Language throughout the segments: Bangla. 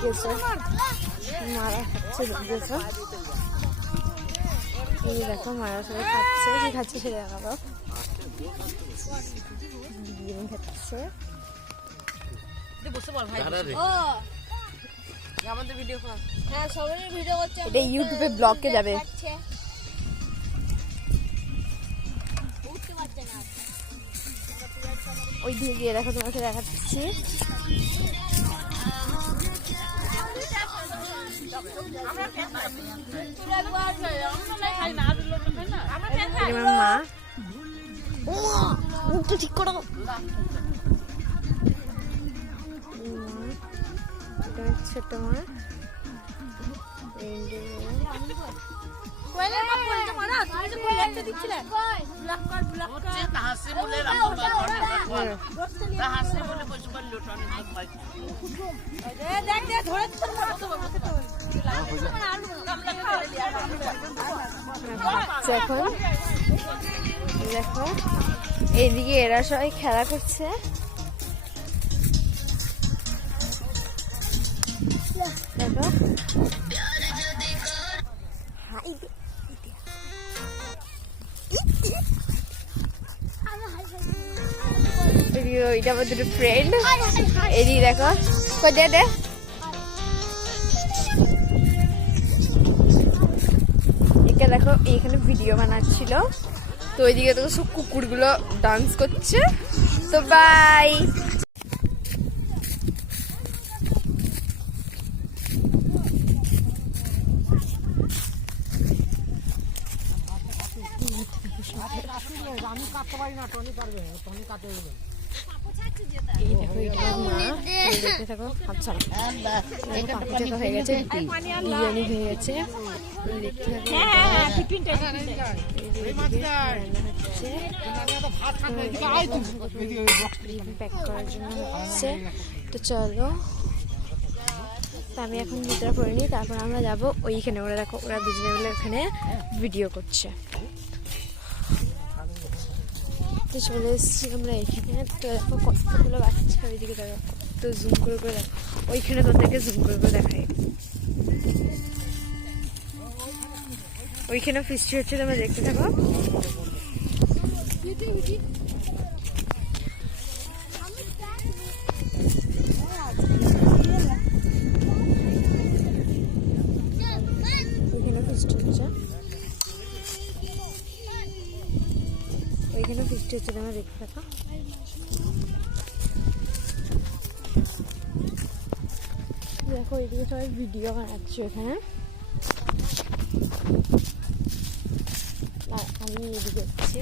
ঢুকেছে, মারা খাচ্ছে, ঢুকেছে। এই দেখো মারা সবাই খাচ্ছে, কি খাচ্ছে সেটা দেখাবো। বিরিয়ানি খাচ্ছে। এটা ইউটিউবে ব্লগে যাবে। ওই দিকে গিয়ে দেখো, তোমাকে দেখাচ্ছি। মা মুখটা ঠিক করো। এটা হচ্ছে তোমার এখন দেখো এইদিকে এরা সবাই খেলা করছে। দেখো ওইটা আমার দুটো ফ্রেন্ড। এদিকে দেখো কই দে দে একে দেখো, এইখানে ভিডিও বানাচ্ছিল। তো ওইদিকে দেখো সব কুকুরগুলো ডান্স করছে। তো বাই। আমি কাটতে পারি না, টনি পারবে, টনি কাটে দেবে। এই দেখো এটা মা, দেখতে থাকো। আচ্ছা পাখিটা হয়ে গেছে, বিরিয়ানি হয়ে গেছে, দেখতে থাকো। প্যাক করার জন্য হচ্ছে। তো চলো, তো আমি এখন ভিতরে করে নিই, তারপর আমরা যাবো ওইখানে। ওরা দেখো, ওরা দুজনে মিলে ওখানে ভিডিও করছে। চলে এসেছি আমরা এখানে। তো দেখো কতগুলো বাচ্চা, ওইদিকে দেখো কত জুম করে করে দেখো, ওইখানে তোদেরকে জুম করে করে দেখায়। ওইখানে ফিস্টি হচ্ছে, তোমরা দেখতে থাকো। ওইখানে ফিস্টি হচ্ছে, ওইখানে ফিস্টি হচ্ছে, তোমরা দেখতে থাকো। দেখো এদিকে সবাই ভিডিও বানাচ্ছে ওখানে। আমি এদিকে যাচ্ছি।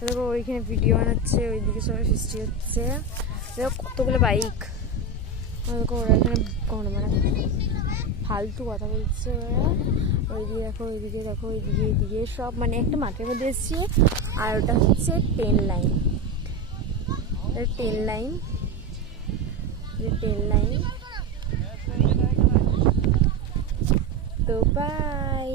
দেখো ওইখানে ভিডিও বানাচ্ছে, ওইদিকে সবাই ফিস্টি হচ্ছে। দেখো কতগুলো বাইক। দেখো ওরা এখানে কোনো মানে ফালতু কথা বলছে ওরা। ওইদিকে দেখো, ওইদিকে দেখো, ওইদিকে এদিকে সব মানে একটা মাঠের মধ্যে এসেছি। আর ওটা হচ্ছে train line, train line, train line. তো বাই।